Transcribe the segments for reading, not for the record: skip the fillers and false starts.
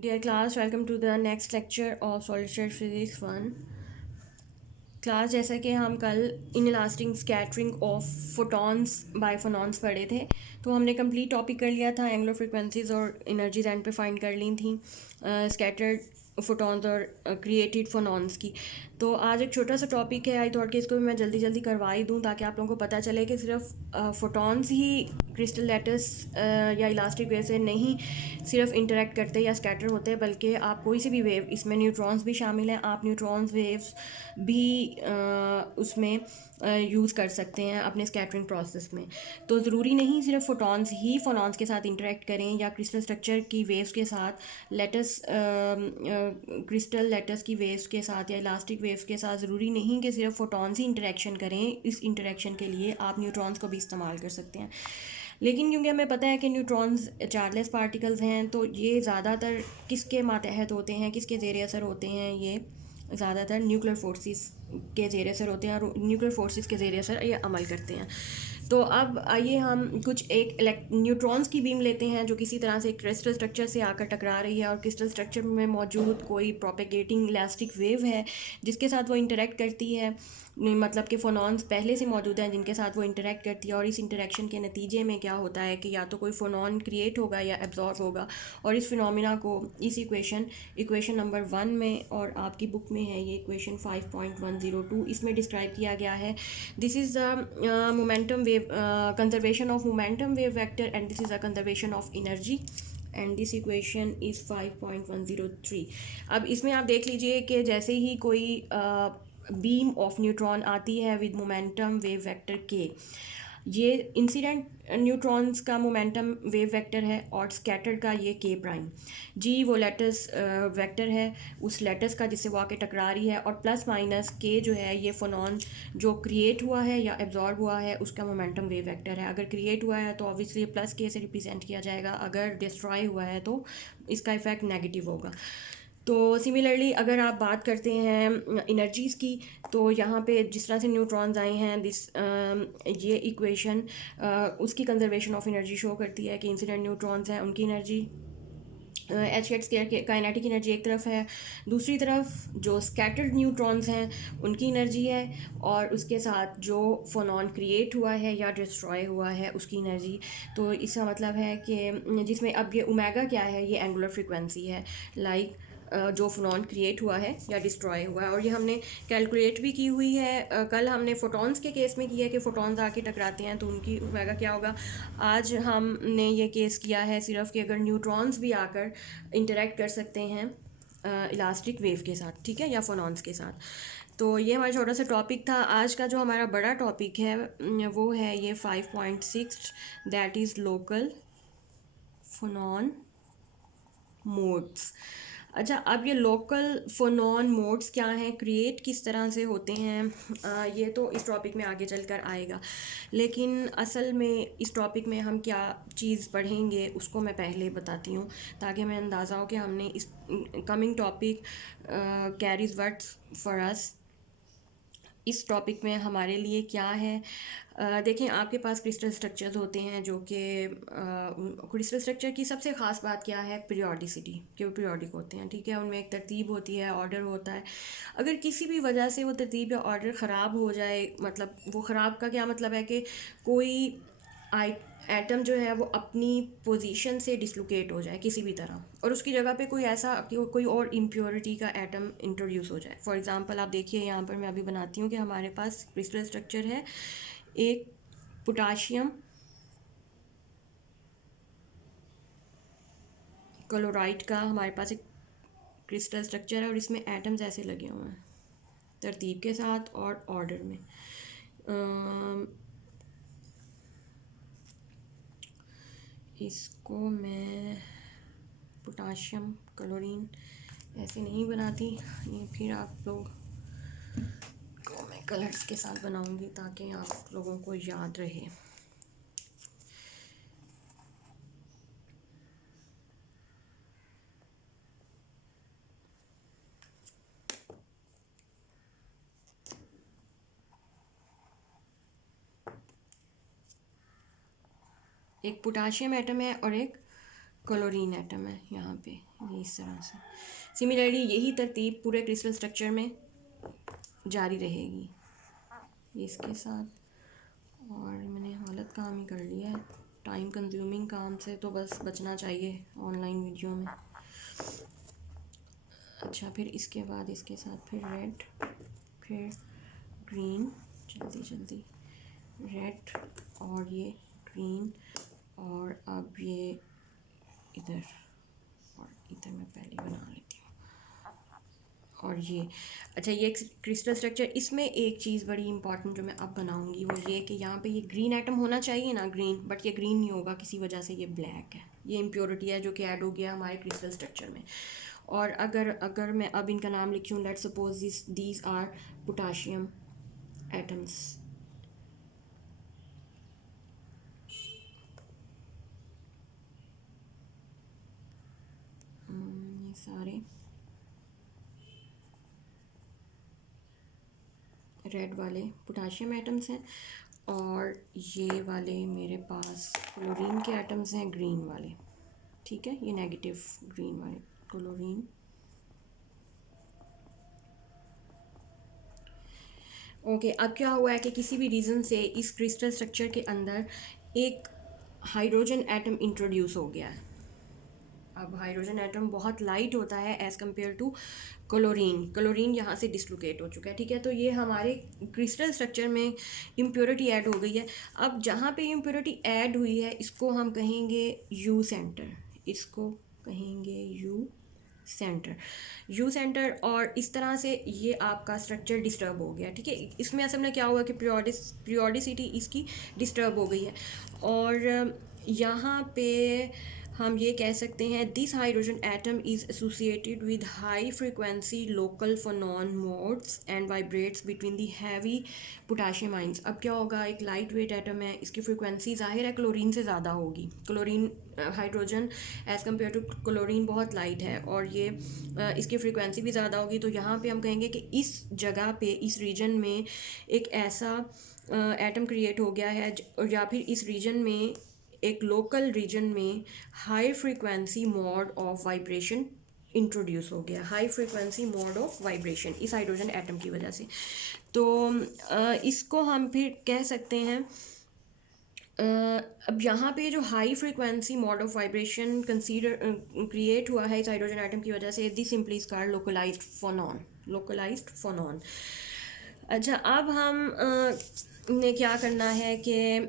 Dear class, welcome to the next lecture of Solid State Physics 1. Class जैसा कि हम कल inelastic scattering of photons by phonons पढ़े थे, तो हमने कंप्लीट टॉपिक कर लिया था। एंगुलर फ्रीक्वेंसीज और एनर्जीज एंड पे फाइंड कर ली थी स्कैटर्ड फोटॉन्स और क्रिएटेड फोनॉन्स की। तो आज एक छोटा सा टॉपिक है, आई थॉट कि इसको भी मैं जल्दी जल्दी करवा ही दूँ ताकि आप लोगों को पता चले कि सिर्फ फोटॉन्स ही क्रिस्टल लैटिस या इलास्टिक वेव से नहीं सिर्फ इंटरेक्ट करते या स्कैटर होते हैं, बल्कि आप कोई सी भी वेव, इसमें न्यूट्रॉन्स भी शामिल हैं, आप न्यूट्रॉन्स वेव्स भी उसमें यूज़ कर सकते हैं अपने स्कैटरिंग प्रोसेस में। तो ज़रूरी नहीं सिर्फ फोटॉन्स ही फोनॉन्स के साथ इंटरेक्ट करें या क्रिस्टल स्ट्रक्चर की वेव्स के साथ, लेटस क्रिस्टल लेटस की वेव्स के साथ या इलास्टिक वेव्स के साथ ज़रूरी नहीं कि सिर्फ फोटॉन्स ही इंटरेक्शन करें। इस इंटरेक्शन के लिए आप न्यूट्रॉन्स को भी इस्तेमाल कर सकते हैं। लेकिन क्योंकि हमें पता है कि न्यूट्रॉन्स चार्जलेस पार्टिकल्स हैं, तो ये ज़्यादातर किसके मातहत होते हैं, किसके ज़ेर असर होते हैं? ये ज़्यादातर न्यूक्लियर फोर्सेस के ज़ेर असर होते हैं और न्यूक्लियर फोर्सेस के ज़ेर असर ये अमल करते हैं। तो अब आइए हम कुछ एक न्यूट्रॉन्स की बीम लेते हैं जो किसी तरह से क्रिस्टल स्ट्रक्चर से आकर टकरा रही है और क्रिस्टल स्ट्रक्चर में मौजूद कोई प्रोपेगेटिंग इलास्टिक वेव है जिसके साथ वो इंटरेक्ट करती है। मतलब कि फोनॉन्स पहले से मौजूद हैं जिनके साथ वो इंटरेक्ट करती है, और इस इंटरेक्शन के नतीजे में क्या होता है कि या तो कोई फोनॉन क्रिएट होगा या एब्जॉर्ब होगा। और इस फिनोमिना को इस इक्वेशन नंबर 1 में, और आपकी बुक में है ये इक्वेशन 5.102, इसमें डिस्क्राइब किया गया है। This is the momentum wave conservation of momentum wave vector and this is a conservation of energy and this equation is 5.103। अब इसमें आप देख लीजिए कि जैसे ही कोई बीम ऑफ न्यूट्रॉन आती है विद मोमेंटम वेव वेक्टर के, ये इंसिडेंट न्यूट्रॉन्स का मोमेंटम वेव वेक्टर है और स्कैटर्ड का ये के प्राइम जी वो लेटस वेक्टर है उस लेटस का जिससे वो आके टकरा रही है, और प्लस माइनस के जो है ये फोनॉन जो क्रिएट हुआ है या एब्जॉर्ब हुआ है उसका मोमेंटम वेव वेक्टर है। अगर क्रिएट हुआ है तो ऑब्वियसली प्लस के से रिप्रेजेंट किया जाएगा, अगर डिस्ट्रॉय हुआ है तो इसका इफेक्ट नेगेटिव होगा। तो सिमिलरली अगर आप बात करते हैं एनर्जीज़ की, तो यहाँ पे जिस तरह से न्यूट्रॉन्स आए हैं ये इक्वेशन उसकी कंजर्वेशन ऑफ एनर्जी शो करती है कि इंसिडेंट न्यूट्रॉन्स हैं उनकी एनर्जी एच गेट स्केयर के काइनेटिक एनर्जी एक तरफ है, दूसरी तरफ जो स्कैटर्ड न्यूट्रॉन्स हैं उनकी एनर्जी है, और उसके साथ जो फोनॉन क्रिएट हुआ है या डिस्ट्रॉय हुआ है उसकी एनर्जी। तो इसका मतलब है कि जिसमें अब ये ओमेगा क्या है, ये एंगुलर फ्रिक्वेंसी है, लाइक जो फोनॉन क्रिएट हुआ है या डिस्ट्रॉय हुआ है। और ये हमने कैलकुलेट भी की हुई है। कल हमने फोटॉन्स के केस में किया है कि फोटॉन्स आके टकराते हैं तो उनकी ओमेगा क्या होगा। आज हमने ये केस किया है सिर्फ कि अगर न्यूट्रॉन्स भी आकर इंटरेक्ट कर सकते हैं इलास्टिक वेव के साथ, ठीक है, या फोनॉन्स के साथ। तो ये हमारा छोटा सा टॉपिक था। आज का जो हमारा बड़ा टॉपिक है वो है ये 5.6, that is local phonon modes. अच्छा, अब ये लोकल फोनॉन मोड्स क्या हैं, क्रिएट किस तरह से होते हैं, ये तो इस टॉपिक में आगे चलकर आएगा। लेकिन असल में इस टॉपिक में हम क्या चीज़ पढ़ेंगे उसको मैं पहले बताती हूँ ताकि हमें अंदाज़ा हो कि हमने इस coming topic carries words for us, इस टॉपिक में हमारे लिए क्या है। देखें, आपके पास क्रिस्टल स्ट्रक्चर्स होते हैं जो कि क्रिस्टल स्ट्रक्चर की सबसे ख़ास बात क्या है, पीरियोडिसिटी, कि वो पीरियोडिक होते हैं, ठीक है, उनमें एक तरतीब होती है, ऑर्डर होता है। अगर किसी भी वजह से वो तरतीब या ऑर्डर ख़राब हो जाए, मतलब वो ख़राब का क्या मतलब है कि कोई आई एटम जो है वो अपनी पोजीशन से डिसलोकेट हो जाए किसी भी तरह, और उसकी जगह पे कोई ऐसा कोई और इम्प्योरिटी का एटम इंट्रोड्यूस हो जाए। फॉर एग्जांपल आप देखिए, यहाँ पर मैं अभी बनाती हूँ कि हमारे पास क्रिस्टल स्ट्रक्चर है एक पोटाशियम क्लोराइड का, हमारे पास एक क्रिस्टल स्ट्रक्चर है और इसमें एटम्स ऐसे लगे हुए हैं तरतीब के साथ और ऑर्डर में। इसको मैं पोटाशियम क्लोरीन ऐसे नहीं बनाती, ये फिर आप लोग को मैं कलर्स के साथ बनाऊंगी ताकि आप लोगों को याद रहे। एक पोटाशियम एटम है और एक क्लोरीन एटम है यहाँ पे, ये इस तरह से। सिमिलरली यही तरतीब पूरे क्रिस्टल स्ट्रक्चर में जारी रहेगी, ये इसके साथ। और मैंने हालत काम ही कर लिया है, टाइम कंज्यूमिंग काम से तो बस बचना चाहिए ऑनलाइन वीडियो में। अच्छा, फिर इसके बाद इसके साथ फिर रेड, फिर ग्रीन, जल्दी जल्दी रेड और ये ग्रीन, और अब ये इधर, और इधर मैं पहले बना लेती हूँ। और ये अच्छा, ये क्रिस्टल स्ट्रक्चर, इसमें एक चीज़ बड़ी इंपॉर्टेंट जो मैं अब बनाऊँगी वो ये कि यहाँ पे ये ग्रीन एटम होना चाहिए ना, ग्रीन, बट ये ग्रीन नहीं होगा, किसी वजह से ये ब्लैक है। ये इम्प्योरिटी है जो कि ऐड हो गया हमारे क्रिस्टल स्ट्रक्चर में। और अगर मैं अब इनका नाम लिखी हूँ, let's suppose these are potassium atoms. ये सारे रेड वाले पोटाशियम एटम्स हैं, और ये वाले मेरे पास क्लोरीन के एटम्स हैं, ग्रीन वाले। ठीक है, ये नेगेटिव ग्रीन वाले क्लोरीन। ओके, अब क्या हुआ है कि किसी भी रीज़न से इस क्रिस्टल स्ट्रक्चर के अंदर एक हाइड्रोजन एटम इंट्रोड्यूस हो गया है। अब हाइड्रोजन एटम बहुत लाइट होता है एज़ कम्पेयर टू क्लोरीन यहाँ से डिसलोकेट हो चुका है। ठीक है, तो ये हमारे क्रिस्टल स्ट्रक्चर में इम्प्योरिटी ऐड हो गई है। अब जहाँ पे इम्प्योरिटी ऐड हुई है इसको हम कहेंगे यू सेंटर, इसको कहेंगे यू सेंटर, और इस तरह से ये आपका स्ट्रक्चर डिस्टर्ब हो गया। ठीक है, इसमें असल में क्या हुआ कि पीरियोडिसिटी इसकी डिस्टर्ब हो गई है। और यहाँ पे हम ये कह सकते हैं this hydrogen atom is associated with high frequency local phonon modes and vibrates between the heavy potassium ions. अब क्या होगा, एक लाइट वेट एटम है, इसकी फ्रीक्वेंसी ज़ाहिर है क्लोरीन से ज़्यादा होगी। Chlorine hydrogen as compare to chlorine बहुत लाइट है, और ये इसकी फ्रीक्वेंसी भी ज़्यादा होगी। तो यहाँ पे हम कहेंगे कि इस जगह पे, इस रीजन में एक ऐसा एटम क्रिएट हो गया है, या फिर इस रीजन में, एक लोकल रीजन में high frequency mode of vibration introduce हो गया, high frequency mode of vibration इस हाइड्रोजन एटम की वजह से। तो इसको हम फिर कह सकते हैं, अब यहाँ पे जो high frequency mode of vibration consider create हुआ है इस हाइड्रोजन एटम की वजह से, this simply is called localised phonon. अच्छा, अब हम ने क्या करना है कि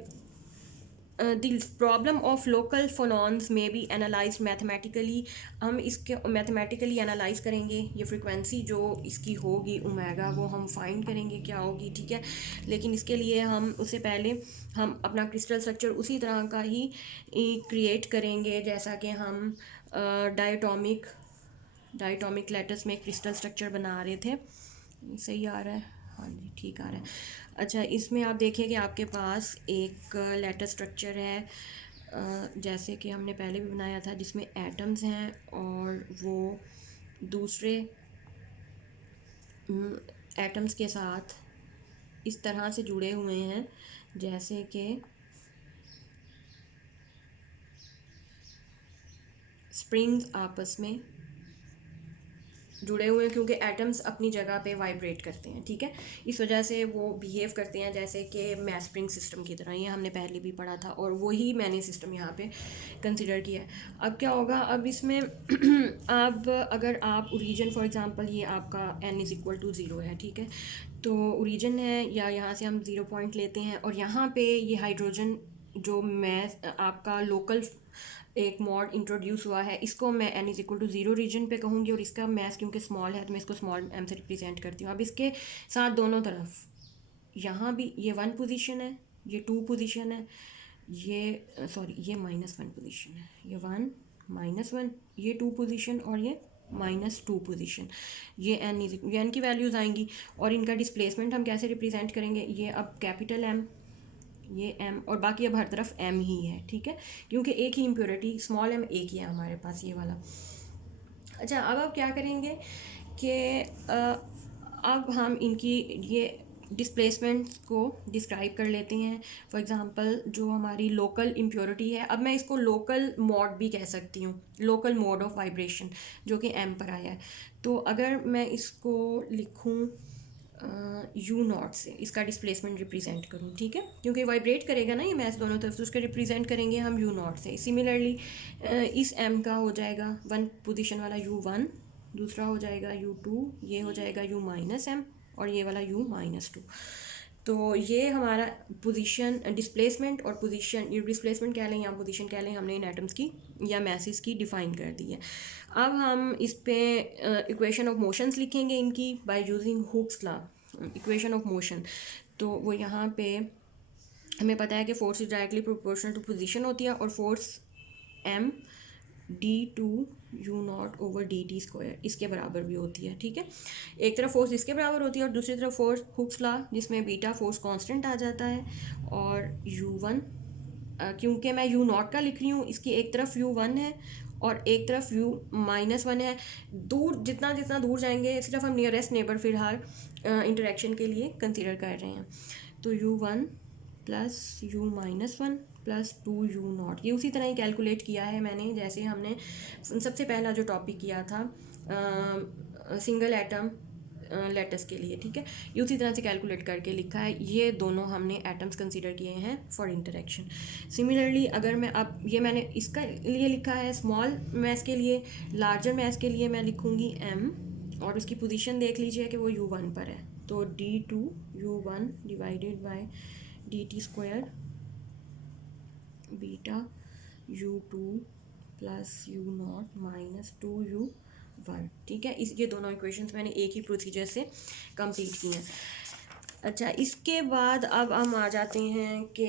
the problem of local phonons में बी एनालाइज मैथमेटिकली। हम इसके मैथमेटिकली एनालाइज करेंगे, ये फ्रीक्वेंसी जो इसकी होगी ओमेगा, वो हम फाइंड करेंगे क्या होगी। ठीक है, लेकिन इसके लिए हम उससे पहले हम अपना क्रिस्टल स्ट्रक्चर उसी तरह का ही क्रिएट करेंगे जैसा कि हम डायटोमिक लेटस में क्रिस्टल स्ट्रक्चर बना रहे थे। सही आ रहा है? हाँ जी, ठीक आ रहा है। अच्छा, इसमें आप देखिए कि आपके पास एक लेटर स्ट्रक्चर है, जैसे कि हमने पहले भी बनाया था, जिसमें एटम्स हैं और वो दूसरे एटम्स के साथ इस तरह से जुड़े हुए हैं जैसे कि स्प्रिंग्स आपस में जुड़े हुए हैं, क्योंकि एटम्स अपनी जगह पे वाइब्रेट करते हैं। ठीक है, इस वजह से वो बिहेव करते हैं जैसे कि मैस स्प्रिंग सिस्टम की तरह। ये हमने पहले भी पढ़ा था, और वही मैंने सिस्टम यहाँ पे कंसिडर किया है। अब क्या होगा, अब इसमें अब अगर आप ओरिजिन, फॉर एग्जांपल ये आपका n इज़ इक्वल टू 0 है। ठीक है, तो ओरिजिन है, या यहाँ से हम 0 पॉइंट लेते हैं, और यहाँ पे ये हाइड्रोजन जो मैस आपका लोकल एक मॉड इंट्रोड्यूस हुआ है, इसको मैं n is equal to 0 region पे कहूँगी, और इसका मैस क्योंकि स्मॉल है तो मैं इसको स्मॉल m से रिप्रेजेंट करती हूँ। अब इसके साथ दोनों तरफ, यहाँ भी ये 1 पोजीशन है, ये 2 पोजीशन है, ये सॉरी ये -1 पोजीशन है, ये 1 -1, ये 2 पोजीशन, और ये -2 पोजीशन। ये n की वैल्यूज़ आएंगी, और इनका डिस्प्लेसमेंट हम कैसे रिप्रेजेंट करेंगे, ये अब कैपिटल M, ये m, और बाकी अब हर तरफ m ही है। ठीक है, क्योंकि एक ही इम्प्योरिटी स्मॉल m एक ही है हमारे पास, ये वाला। अच्छा, अब आप क्या करेंगे कि अब हम इनकी ये डिस्प्लेसमेंट को डिस्क्राइब कर लेते हैं। फॉर एग्जांपल जो हमारी लोकल इम्प्योरिटी है, अब मैं इसको लोकल मोड भी कह सकती हूँ, लोकल मोड ऑफ वाइब्रेशन, जो कि एम पर आया है। तो अगर मैं इसको लिखूँ यू नॉट से, इसका डिस्प्लेसमेंट रिप्रेजेंट करूँ, ठीक है, क्योंकि वाइब्रेट करेगा ना ये मैच दोनों तरफ, तो उसके रिप्रेजेंट करेंगे हम यू नॉट से। सिमिलरली इस एम का हो जाएगा वन पोजीशन वाला यू वन, दूसरा हो जाएगा यू टू, ये हो जाएगा यू माइनस एम, और ये वाला यू माइनस टू। तो ये हमारा पोजीशन डिस्प्लेसमेंट और पोजीशन, ये डिस्प्लेसमेंट कह लें या पोजीशन कह लें, हमने इन एटम्स की या मैसेस की डिफ़ाइन कर दी है। अब हम इस पे इक्वेशन ऑफ मोशंस लिखेंगे इनकी by using Hooke's law, equation of motion. तो वो यहाँ पे हमें पता है कि force is directly proportional to position होती है, और force M D two U naught over D T square इसके बराबर भी होती है, ठीक है। एक तरफ फोर्स इसके बराबर होती है और दूसरी तरफ फोर्स हुक्स लॉ, जिसमें बीटा फोर्स कांस्टेंट आ जाता है, और यू वन, क्योंकि मैं यू नॉट का लिख रही हूँ, इसकी एक तरफ यू वन है और एक तरफ यू माइनस वन है। दूर जितना जितना दूर जाएंगे, सिर्फ हम नियरेस्ट नेबर फ़िलहाल इंटरेक्शन के लिए कंसिडर कर रहे हैं। तो you one plus you minus one plus two U not, ये उसी तरह ही कैलकुलेट किया है मैंने जैसे हमने सबसे पहला जो टॉपिक किया था सिंगल एटम लेटस के लिए, ठीक है। ये उसी तरह से कैलकुलेट करके लिखा है। ये दोनों हमने एटम्स कंसीडर किए हैं फॉर इंटरेक्शन। सिमिलरली अगर मैं अब ये मैंने इसका लिए लिखा है स्मॉल मैस के लिए, लार्जर मैस के लिए मैं लिखूँगी एम, और उसकी पोजीशन देख लीजिए कि वो यू वन पर है। तो D two U one divided by D T square beta U two plus U naught minus two U one, ठीक है। ये दोनों इक्वेशंस मैंने एक ही प्रोसीजर से कंप्लीट की हैं। अच्छा, इसके बाद अब हम आ जाते हैं कि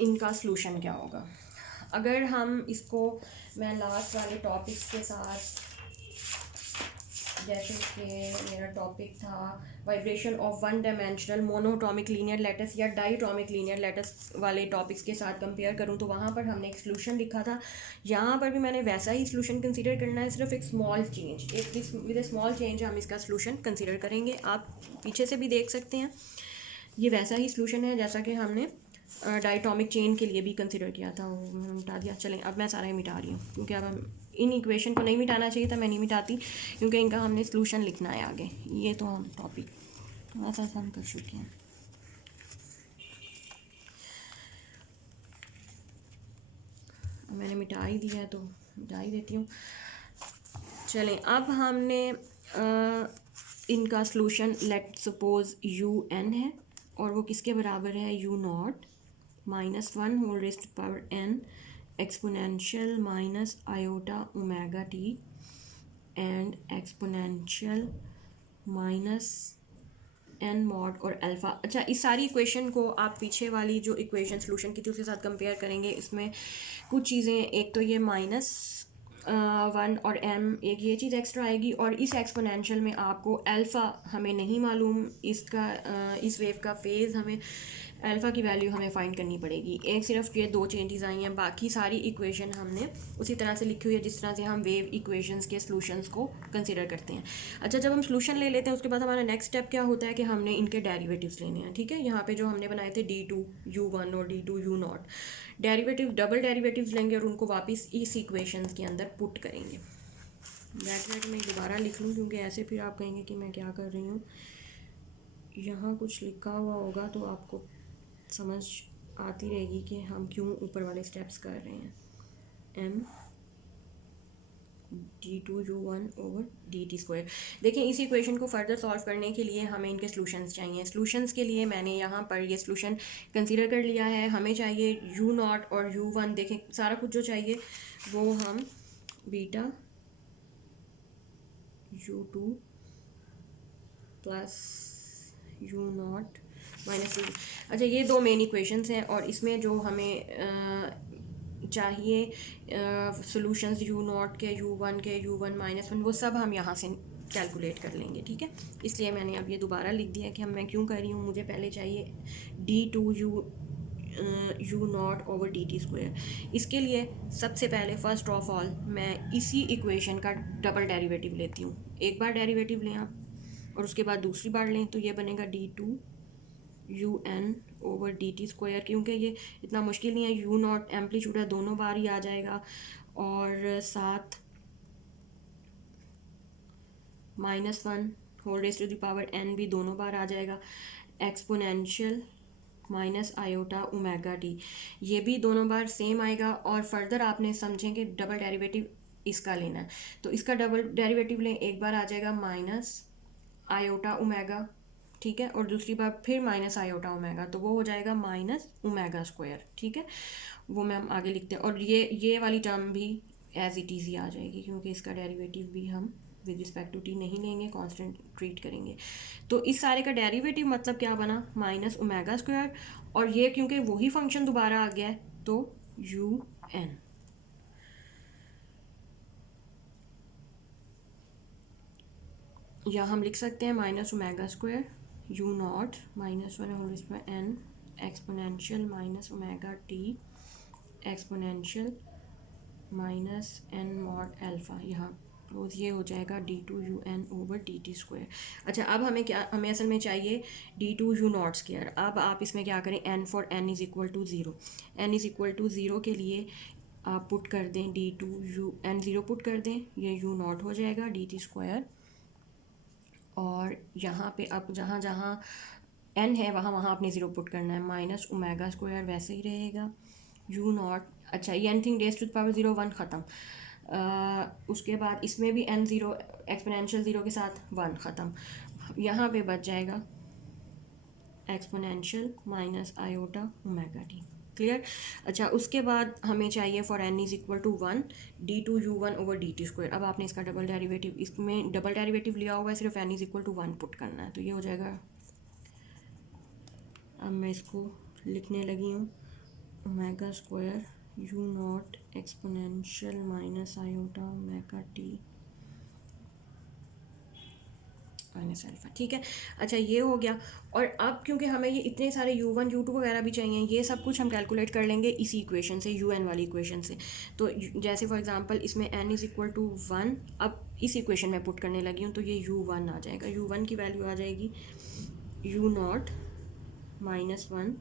इनका सलूशन क्या होगा। अगर हम इसको, मैं लास्ट वाले टॉपिक के साथ, जैसे कि मेरा टॉपिक था vibration of one dimensional monatomic linear lattice या डाईटॉमिक लीनियर लेटस वाले टॉपिक्स के साथ कंपेयर करूं, तो वहाँ पर हमने एक सलूशन लिखा था। यहाँ पर भी मैंने वैसा ही सलूशन कंसीडर करना है, सिर्फ एक स्मॉल चेंज, एक विद ए स्मॉल चेंज हम इसका सलूशन कंसीडर करेंगे। आप पीछे से भी देख सकते हैं, ये वैसा ही सलूशन है जैसा कि हमने डायटॉमिक चेन के लिए भी कंसिडर किया था। वो मैंने मिटा दिया। चलें, अब मैं सारा ही मिटा रही हूँ, क्योंकि अब हम इन इक्वेशन को नहीं मिटाना चाहिए था, मैं नहीं मिटाती, क्योंकि इनका हमने सलूशन लिखना है आगे। ये तो हम टॉपिक थोड़ा सा आसान कर चुके हैं। मैंने मिटा ही दिया है तो मिटा ही देती हूँ। चलें, अब हमने इनका solution let suppose U N है, और वो किसके बराबर है, U naught minus one whole raised to power N exponential minus iota omega T and exponential minus N mod और अल्फ़ा। अच्छा, इस सारी इक्वेशन को आप पीछे वाली जो इक्वेशन सलूशन की थी उसके साथ कंपेयर करेंगे। इसमें कुछ चीज़ें, एक तो ये माइनस वन और एम, एक ये चीज़ एक्स्ट्रा आएगी, और इस एक्सपोनेंशियल में आपको अल्फ़ा हमें नहीं मालूम, इसका इस वेव का फेज़ हमें, अल्फ़ा की वैल्यू हमें फाइंड करनी पड़ेगी। एक सिर्फ ये दो चेंजेस आई हैं, बाकी सारी इक्वेशन हमने उसी तरह से लिखी हुई है जिस तरह से हम वेव इक्वेशंस के सॉल्यूशंस को कंसीडर करते हैं। अच्छा, जब हम सॉल्यूशन ले लेते हैं उसके बाद हमारा नेक्स्ट स्टेप क्या होता है कि हमने इनके डेरिवेटिव्स लेने हैं, ठीक है। यहाँ पे जो हमने बनाए थे डी टू यू वन और D two U naught, derivative double derivatives लेंगे और उनको वापस इस इक्वेशंस के अंदर पुट करेंगे। ब्रैकेट में दोबारा लिख लूँ, क्योंकि ऐसे फिर आप कहेंगे कि मैं क्या कर रही हूँ। यहाँ कुछ लिखा हुआ होगा तो आपको समझ आती रहेगी कि हम क्यों ऊपर वाले स्टेप्स कर रहे हैं। M D two U one over D T square. देखें, इस इक्वेशन को फर्दर सॉल्व करने के लिए हमें इनके सॉल्यूशंस चाहिए। सॉल्यूशंस के लिए मैंने यहाँ पर ये सॉल्यूशन कंसीडर कर लिया है। हमें चाहिए यू नॉट और यू वन। देखें, सारा कुछ जो चाहिए वो हम beta U two plus U naught minus you. अच्छा, ये दो मेन इक्वेशंस हैं, और इसमें जो हमें चाहिए सॉल्यूशंस यू नॉट के, यू वन के, यू वन माइनस वन, वो सब हम यहाँ से कैलकुलेट कर लेंगे, ठीक है। इसलिए मैंने अब ये दोबारा लिख दिया कि मैं क्यों कर रही हूँ। मुझे पहले चाहिए D two U naught over D T square. इसके लिए सबसे पहले फर्स्ट ऑफ ऑल मैं इसी इक्वेशन का डबल डेरिवेटिव लेती हूँ। एक बार डेरिवेटिव लें आप और उसके बाद दूसरी बार लें, तो ये बनेगा D two U N over D T square, क्योंकि ये इतना मुश्किल नहीं है, यू नॉट एम्पलीट्यूड है दोनों बार ही आ जाएगा, और साथ -1 whole raise to the power n भी दोनों बार आ जाएगा, exponential minus iota omega T, ये भी दोनों बार सेम आएगा। और फर्दर आपने समझें कि डबल डेरिवेटिव इसका लेना है, तो इसका डबल डेरिवेटिव लें, एक बार आ जाएगा माइनस आयोटा ओमेगा, ठीक है, और दूसरी बार फिर माइनस आयोटा ओमेगा, तो वो हो जाएगा माइनस ओमेगा स्क्वायर, ठीक है, वो मैं हम आगे लिखते हैं। और ये वाली टर्म भी एज इट इज़ ही आ जाएगी, क्योंकि इसका डेरिवेटिव भी हम विद रिस्पेक्ट टू टी नहीं लेंगे, कांस्टेंट ट्रीट करेंगे। तो इस सारे का डेरिवेटिव मतलब क्या बना, माइनस ओमेगा स्क्वायर, और ये क्योंकि वही फंक्शन दोबारा आ गया है तो यू एन। या हम लिख सकते हैं minus omega square U naught -1 whole square N exponential minus omega T exponential minus N mod alpha, यहाँ तो ये हो जाएगा d2un over D T square. अच्छा, अब हमें असल में चाहिए d2u नॉट स्क्वायर। अब आप इसमें क्या करें, n for n is equal to zero, n is equal to zero के लिए आप पुट कर दें d2un ज़ीरो पुट कर दें, ये u नॉट हो जाएगा डी टी स्क्वायर, और यहाँ पे अब जहाँ जहाँ n है वहाँ वहाँ आपने ज़ीरो पुट करना है, माइनस ओमेगा स्क्वायर वैसे ही रहेगा u नॉट। अच्छा, ये anything raise to the power 0 1 ख़त्म। उसके बाद इसमें भी n ज़ीरो एक्सपोनेंशियल ज़ीरो के साथ 1 ख़त्म, यहाँ पे बच जाएगा exponential minus iota omega T. Clear. अच्छा, उसके बाद हमें चाहिए for n is equal to 1 d2u1 over D T square. अब आपने इसका डबल डेरिवेटिव, इसमें डबल डेरिवेटिव लिया हुआ है, सिर्फ n is equal to 1 put करना है, तो ये हो जाएगा, अब मैं इसको लिखने लगी हूँ, omega square U not exponential minus iota omega T minus alpha, ठीक है। अच्छा, ये हो गया। और अब क्योंकि हमें ये इतने सारे u1 u2 वगैरह भी चाहिए, ये सब कुछ हम कैलकुलेट कर लेंगे इसी इक्वेशन से, un वाली इक्वेशन से। तो जैसे फॉर एग्जांपल इसमें n इज़ इक्वल टू 1, अब इस इक्वेशन में पुट करने लगी हूँ, तो ये u1 आ जाएगा, u1 की वैल्यू आ जाएगी u naught -1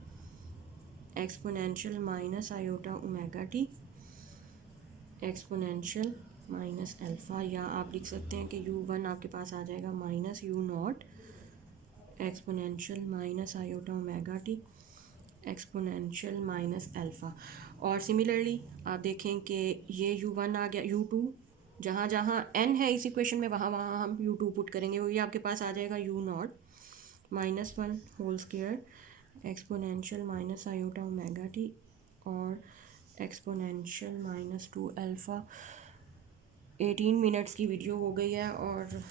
exponential minus iota omega T exponential minus alpha, या आप लिख सकते हैं कि u1 आपके पास आ जाएगा minus you not exponential minus iota omega T exponential minus alpha. और सिमिलरली आप देखें कि ये u1 आ गया, u2 जहाँ जहाँ n है इस इक्वेशन में वहाँ वहाँ हम u2 पुट करेंगे, ये आपके पास आ जाएगा u naught -1 whole square exponential minus iota omega T और एक्सपोनेंशियल -2 अल्फ़ा। 18 मिनट्स की वीडियो हो गई है और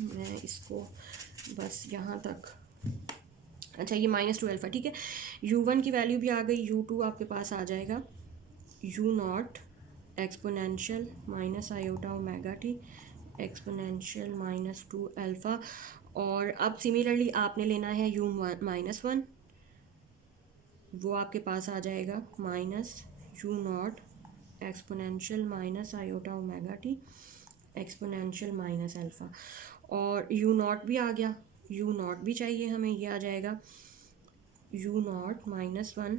मैं इसको बस यहाँ तक, अच्छा ये -2 अल्फ़ा, ठीक है। u1 की वैल्यू भी आ गई, u2 आपके पास आ जाएगा u not exponential minus iota omega T exponential -2 alpha. और अब सिमिलरली आपने लेना है u-1, वो आपके पास आ जाएगा you not exponential minus iota omega T exponential minus alpha. और u नॉट भी आ गया, u नॉट भी चाहिए हमें, ये आ जाएगा u naught -1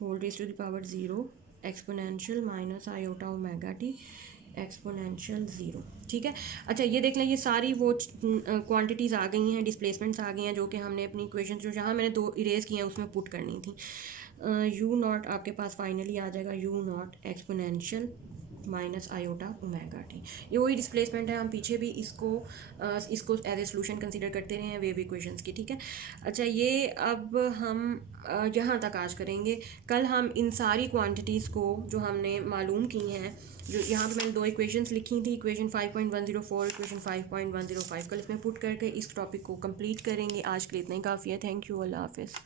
whole raise to the power 0 exponential minus iota omega T exponential 0, ठीक है। अच्छा, ये देख लें, ये सारी वो क्वांटिटीज़ आ गई हैं, डिस्प्लेसमेंट्स आ गई हैं, जो कि हमने अपनी इक्वेशन जो जहाँ मैंने 2 इरेज़ किए हैं उसमें पुट करनी थी। u नॉट आपके पास फाइनली आ जाएगा u not exponential minus iota omega T. ये वही डिस्प्लेसमेंट है, हम पीछे भी इसको एज ए सोल्यूशन कंसीडर करते रहे हैं वेव इक्वेशंस की, ठीक है। अच्छा, ये अब हम यहाँ तक आज करेंगे। कल हम इन सारी क्वांटिटीज़ को जो हमने मालूम की हैं, जो यहाँ पे मैंने 2 इक्वेशंस लिखी थी, इक्वेशन 5.104, इक्वेशन 5.105, कल इसमें पुट करके इस टॉपिक को कंप्लीट करेंगे। आज के लिए इतना ही काफ़ी है। थैंक यू, अल्लाह हाफ़िज़।